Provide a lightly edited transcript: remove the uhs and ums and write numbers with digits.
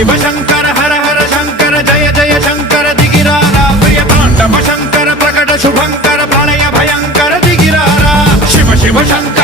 शिव शंकर हर हर शंकर जय जय शंकर दिगिरारा प्रिय तांडव शंकर प्रकट शुभंकर प्रलय भयंकर दिगिरारा शिव शिव शंकर